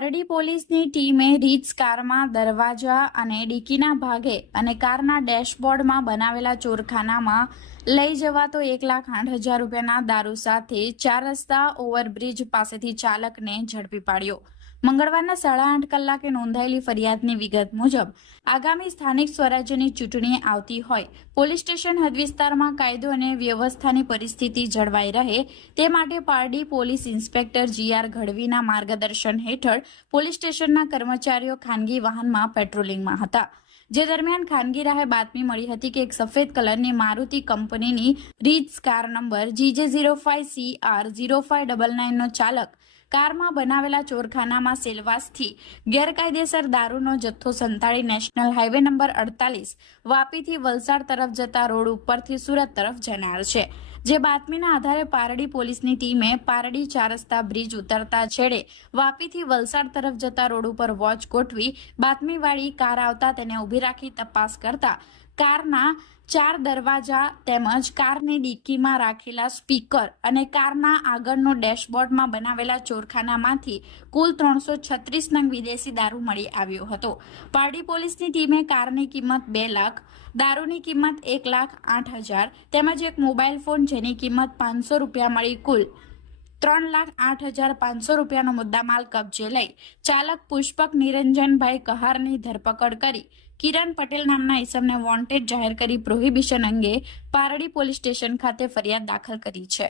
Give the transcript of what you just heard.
પારડી પોલીસની ટીમે રીટ્સ કારમાં દરવાજા અને ડીકીના ભાગે અને કારના ડેશબોર્ડમાં બનાવેલા ચોરખાનામાં લઈ જવાતો 1,08,000 રૂપિયાના દારૂ સાથે 4 રસ્તા ઓવરબ્રિજ પાસેથી ચાલકને ઝડપી પાડ્યો। મંગળવારના 8:30 કલાકે નોંધાયેલી ફરિયાદની વિગત મુજબ આગામી સ્થાનિક સ્વરાજ્યની ચૂંટણી આવતી હોય પોલીસ સ્ટેશન હદ વિસ્તારમાં કાયદો અને વ્યવસ્થાની પરિસ્થિતિ જળવાઈ રહે તે માટે પારડી પોલીસ ઇન્સ્પેક્ટર GR ગઢવીના માર્ગદર્શન હેઠળ પોલીસ સ્ટેશનના કર્મચારીઓ ખાનગી વાહનમાં પેટ્રોલિંગમાં હતા। જે દરમિયાન ખાનગી રાહે બાતમી મળી હતી કે એક સફેદ કલરની મારુતિ કંપનીની રીટ્સ કાર નંબર GJ05CR0599 નો ચાલક કારમાં બનાવેલા ચોરખાનામાં સેલવાસથી ગેરકાયદેસર દારૂનો જથ્થો સંતાડી નેશનલ હાઈવે નંબર 48 વાપીથી વલસાડ તરફ જતા રોડ ઉપરથી સુરત તરફ જનાર છે। જે બાતમીના આધારે પારડી પોલીસની ટીમે પારડી 4 રસ્તા બ્રિજ ઉતરતા છેડે વાપીથી વલસાડ તરફ જતા રોડ ઉપર વોચ ગોઠવી બાતમીવાળી કાર આવતા તેને ઊભી રાખી તપાસ કરતા કારના 4 દરવાજા તેમજ કારની ડીકીમાં રાખેલા સ્પીકર અને કારના આગળનો ડેશબોર્ડમાં બનાવેલા ચોરખાનામાંથી કુલ 336 નંગ વિદેશી દારૂ મળી આવ્યો હતો। પારડી પોલીસની ટીમે કારની કિંમત 2 લાખ, દારૂની કિંમત 1,08,000 તેમજ એક મોબાઈલ ફોન જેની કિંમત 500 રૂપિયા મળી કુલ 3,08,500 રૂપિયાનો મુદ્દામાલ કબજે લઈ ચાલક પુષ્પક નિરંજનભાઈ કહારની ધરપકડ કરી કિરણ પટેલ નામના ઈસમને વોન્ટેડ જાહેર કરી પ્રોહિબિશન અંગે પારડી પોલીસ સ્ટેશન ખાતે ફરિયાદ દાખલ કરી છે।